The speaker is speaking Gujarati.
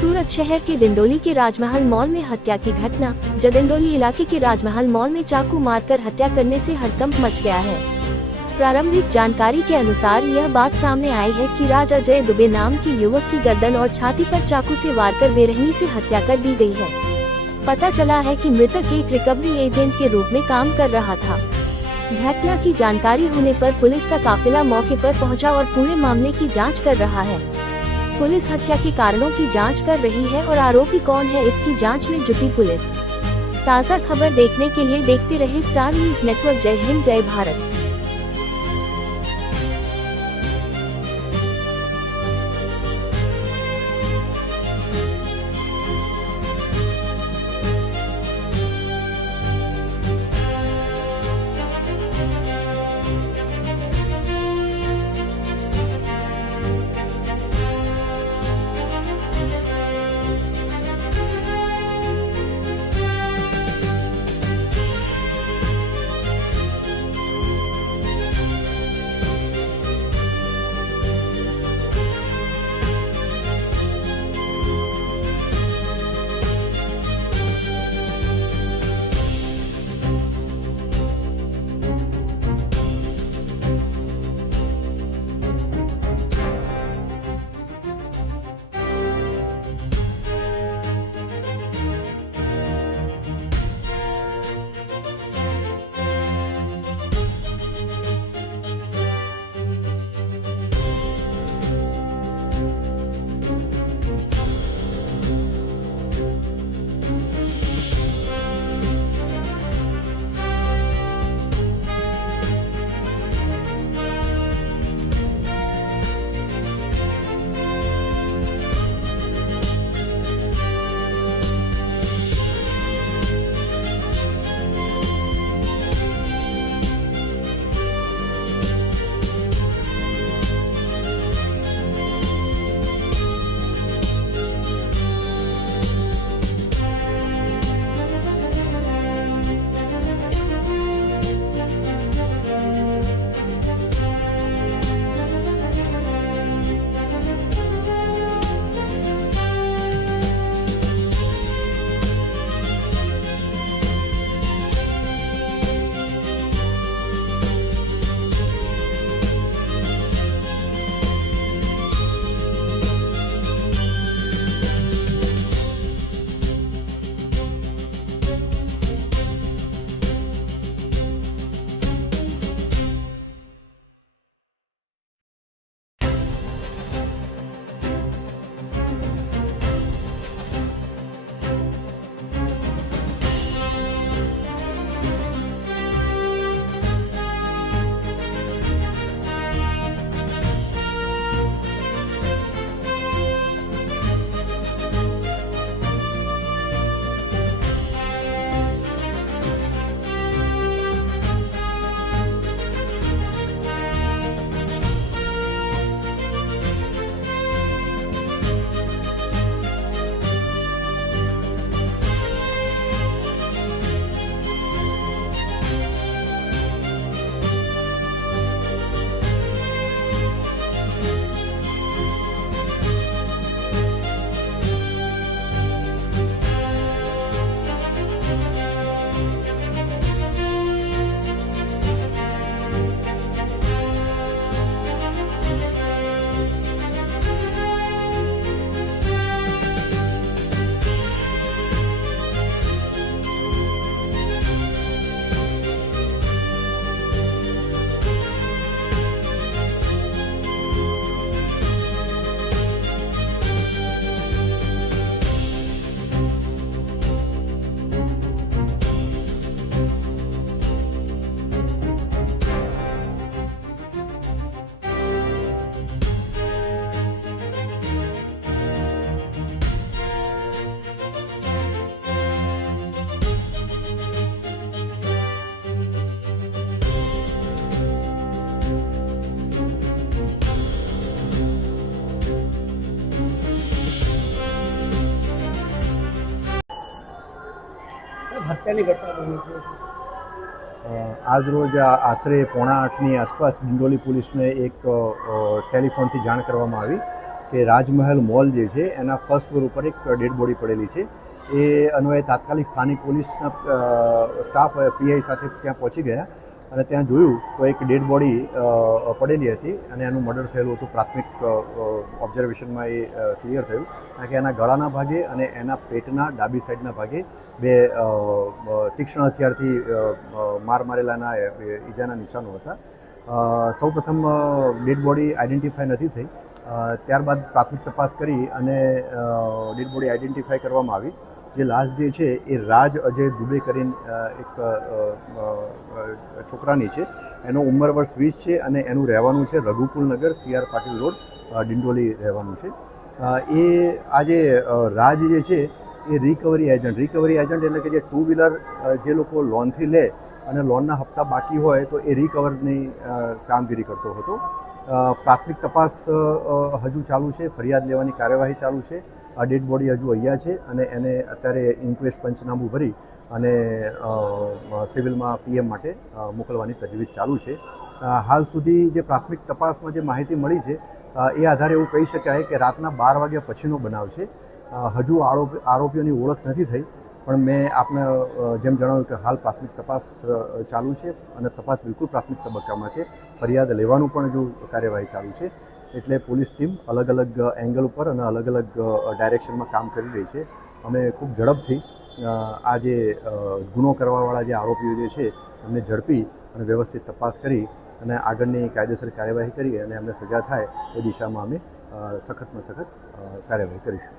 सूरत शहर के डिंडोली के राजमहल मॉल में हत्या की घटना। जडिंडोली इलाके के राजमहल मॉल में चाकू मारकर हत्या करने से हड़कंप मच गया है। प्रारंभिक जानकारी के अनुसार यह बात सामने आई है कि राज अजय दुबे नाम के युवक की गर्दन और छाती पर चाकू से वारकर बेरहमी से हत्या कर दी गई है। पता चला है कि मृतक एक रिकवरी एजेंट के रूप में काम कर रहा था। घटना की जानकारी होने पर पुलिस का काफिला मौके पर पहुंचा और पूरे मामले की जांच कर रहा है। पुलिस हत्या के कारणों की जांच कर रही है और आरोपी कौन है इसकी जांच में जुटी पुलिस। ताज़ा खबर देखने के लिए देखते रहे स्टार न्यूज नेटवर्क। जय हिंद, जय भारत। હત્યાની ઘટના બની છે। આજ રોજ આશરે 7:45ની આસપાસ ડિંડોલી પોલીસને એક ટેલિફોનથી જાણ કરવામાં આવી કે રાજમહેલ મોલ જે છે એના ફર્સ્ટ ફ્લોર ઉપર એક ડેડ બોડી પડેલી છે. એ અન્વયે તાત્કાલિક સ્થાનિક પોલીસના સ્ટાફ પીઆઈ સાથે ત્યાં પહોંચી ગયા અને ત્યાં જોયું તો એક ડેડ બોડી પડેલી હતી અને એનું મર્ડર થયેલું હતું. પ્રાથમિક ઓબ્ઝર્વેશનમાં એ ક્લિયર થયું કારણ કે એના ગળાના ભાગે અને એના પેટના ડાબી સાઈડના ભાગે બે તીક્ષ્ણ હથિયારથી માર મારેલાના ઈજાના નિશાનો હતા. સૌપ્રથમ ડેડ બોડી આઈડેન્ટિફાઈ નથી થઈ. ત્યારબાદ પ્રાથમિક તપાસ કરી અને ડેડ બોડી આઈડેન્ટિફાઈ કરવામાં આવી. જે લાશ જે છે એ રાજ અજય દુબે કરીને એક છોકરાની છે. એનો ઉંમર વર્ષ 20 છે અને એનું રહેવાનું છે રઘુકુલ નગર CR પાટીલ રોડ ડિંડોલી રહેવાનું છે. એ આજે રાજ જે છે એ રિકવરી એજન્ટ એટલે કે જે ટુ વ્હીલર જે લોકો લોનથી લે અને લોનના હપ્તા બાકી હોય તો એ રિકવરની કામગીરી કરતો હતો. પ્રાથમિક તપાસ હજુ ચાલુ છે, ફરિયાદ લેવાની કાર્યવાહી ચાલુ છે. આ ડેડ બોડી હજુ અહીંયા છે અને એને અત્યારે ઇન્ક્વેસ્ટ પંચનામું ભરી અને સિવિલમાં PM માટે મોકલવાની તજવીજ ચાલુ છે. હાલ સુધી જે પ્રાથમિક તપાસમાં જે માહિતી મળી છે એ આધારે એવું કહી શકાય કે રાતના 12 વાગ્યા પછીનો બનાવ છે. હજુ આરોપીઓની ઓળખ નથી થઈ, પણ મેં આપને જેમ જણાવ્યું કે હાલ પ્રાથમિક તપાસ ચાલુ છે અને તપાસ બિલકુલ પ્રાથમિક તબક્કામાં છે. ફરિયાદ લેવાનું પણ હજુ કાર્યવાહી ચાલુ છે. એટલે પોલીસ ટીમ અલગ અલગ એંગલ ઉપર અને અલગ અલગ ડાયરેક્શનમાં કામ કરી રહી છે. અમે ખૂબ ઝડપથી આ જે ગુનો કરવાવાળા જે આરોપીઓ જે છે એમને ઝડપી અને વ્યવસ્થિત તપાસ કરી અને આગળની કાયદેસર કાર્યવાહી કરી અને એમને સજા થાય એ દિશામાં અમે સખતમાં સખત કાર્યવાહી કરીશું.